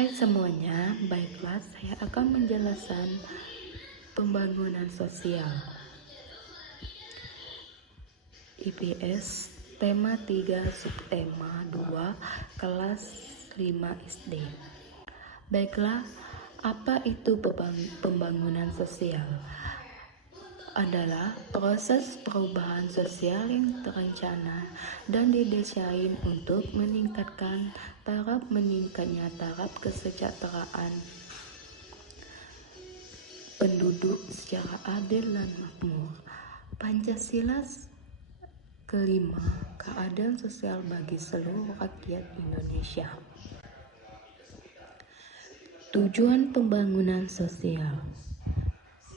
Hai semuanya, baiklah saya akan menjelaskan pembangunan sosial. IPS tema 3 subtema 2 kelas 5 SD. Baiklah, apa itu pembangunan sosial? Adalah proses perubahan sosial yang terencana dan didesain untuk meningkatkan taraf kesejahteraan penduduk secara adil dan makmur. Pancasila kelima, keadilan sosial bagi seluruh rakyat Indonesia. Tujuan pembangunan sosial.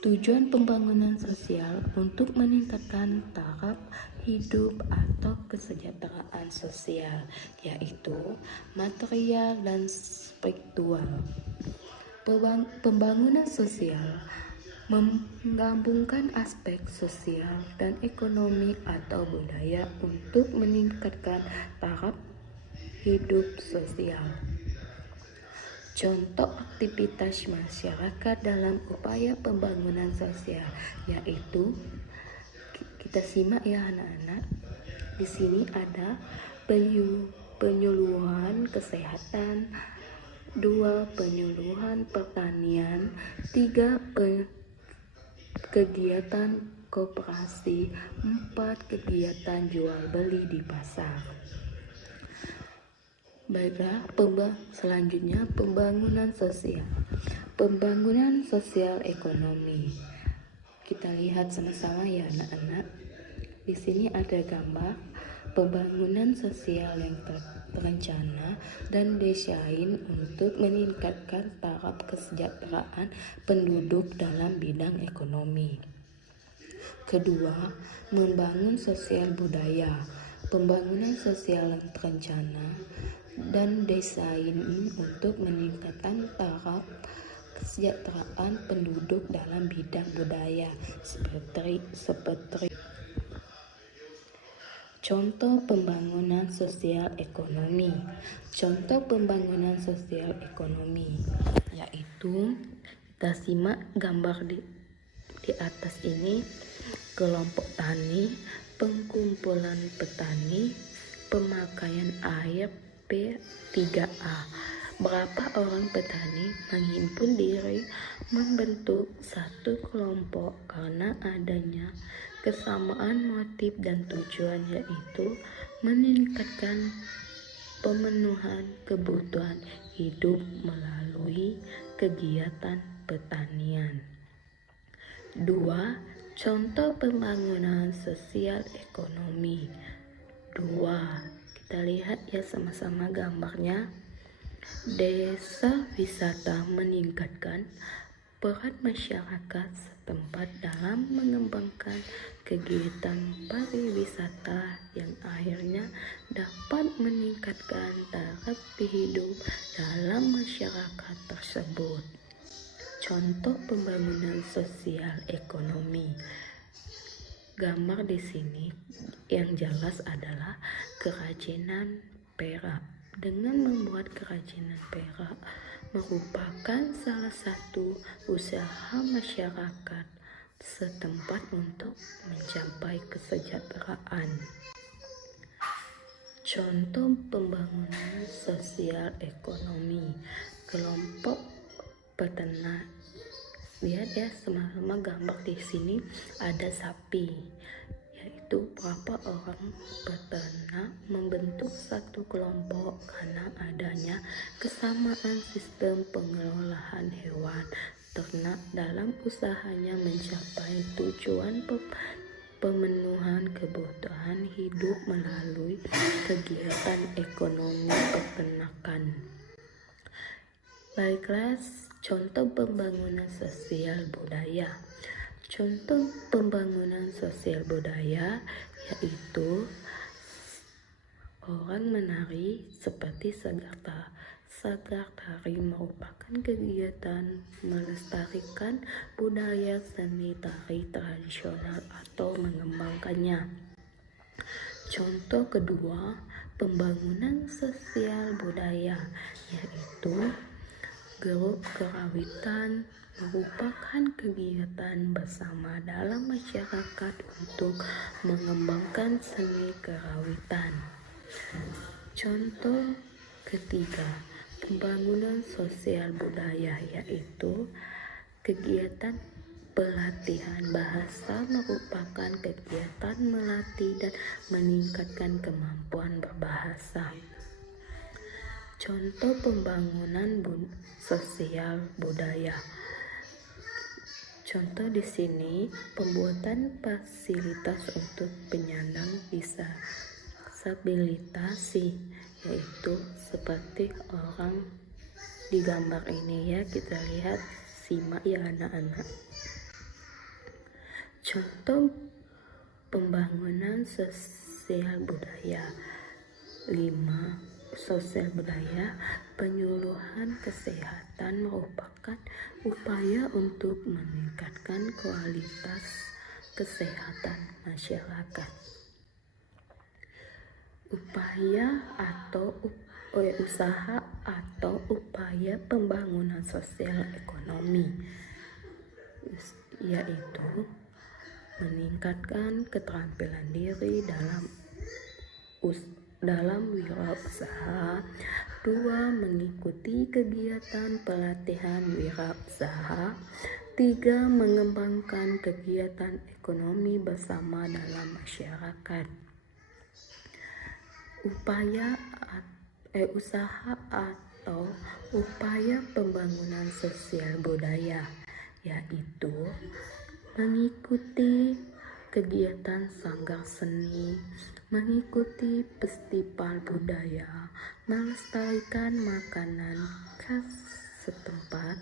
Tujuan pembangunan sosial untuk meningkatkan taraf hidup atau kesejahteraan sosial, yaitu material dan spiritual. Pembangunan sosial menggabungkan aspek sosial dan ekonomi atau budaya untuk meningkatkan taraf hidup sosial. Contoh aktivitas masyarakat dalam upaya pembangunan sosial yaitu, kita simak ya anak-anak. Di sini ada penyuluhan kesehatan, 2 penyuluhan pertanian, 3 kegiatan koperasi, 4 kegiatan jual beli di pasar. Baiklah, selanjutnya pembangunan sosial. Pembangunan sosial ekonomi. Kita lihat sama-sama ya anak-anak. Di sini ada gambar pembangunan sosial yang terencana dan desain untuk meningkatkan taraf kesejahteraan penduduk dalam bidang ekonomi. Kedua, membangun sosial budaya. Pembangunan sosial yang terencana dan desain untuk meningkatkan taraf kesejahteraan penduduk dalam bidang budaya seperti contoh pembangunan sosial ekonomi. Contoh pembangunan sosial ekonomi yaitu, kita simak gambar di atas ini. Kelompok tani, pengkumpulan petani, pemakaian air P3A. Berapa orang petani menghimpun diri membentuk satu kelompok karena adanya kesamaan motif dan tujuan, yaitu meningkatkan pemenuhan kebutuhan hidup melalui kegiatan pertanian. 2. Contoh pembangunan sosial ekonomi. 2. Kita lihat ya sama-sama gambarnya. Desa wisata meningkatkan peran masyarakat setempat dalam mengembangkan kegiatan pariwisata yang akhirnya dapat meningkatkan taraf hidup dalam masyarakat tersebut. Contoh pembangunan sosial ekonomi. Gambar di sini yang jelas adalah kerajinan perak. Dengan membuat kerajinan perak merupakan salah satu usaha masyarakat setempat untuk mencapai kesejahteraan. Contoh pembangunan sosial ekonomi. Kelompok peternak. Lihat ya sama-sama gambar di sini ada sapi, yaitu berapa orang peternak membentuk satu kelompok karena adanya kesamaan sistem pengelolaan hewan ternak dalam usahanya mencapai tujuan pemenuhan kebutuhan hidup melalui kegiatan ekonomi peternakan. Baiklah, contoh pembangunan sosial budaya. Contoh pembangunan sosial budaya yaitu orang menari seperti sagar tari merupakan kegiatan melestarikan budaya seni tari tradisional atau mengembangkannya. Contoh kedua, pembangunan sosial budaya yaitu Grup kerawitan merupakan kegiatan bersama dalam masyarakat untuk mengembangkan seni kerawitan. Contoh ketiga, pembangunan sosial budaya, yaitu kegiatan pelatihan bahasa merupakan kegiatan melatih dan meningkatkan kemampuan berbahasa. Contoh pembangunan sosial budaya. Contoh di sini pembuatan fasilitas untuk penyandang disabilitas, yaitu seperti orang di gambar ini ya, kita lihat, simak ya anak-anak. Contoh pembangunan sosial budaya 5. Sosial budaya, penyuluhan kesehatan merupakan upaya untuk meningkatkan kualitas kesehatan masyarakat. Usaha atau upaya pembangunan sosial ekonomi, yaitu meningkatkan keterampilan diri dalam wirausaha. 2. Mengikuti kegiatan pelatihan wirausaha. 3. Mengembangkan kegiatan ekonomi bersama dalam masyarakat. Usaha atau upaya pembangunan sosial budaya, yaitu mengikuti kegiatan sanggar seni, mengikuti festival budaya, melestarikan makanan khas setempat.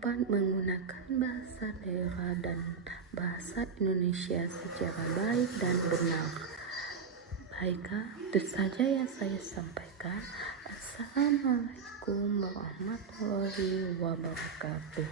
4. Menggunakan bahasa daerah dan bahasa Indonesia secara baik dan benar. Baiklah, itu saja yang saya sampaikan. Assalamualaikum warahmatullahi wabarakatuh.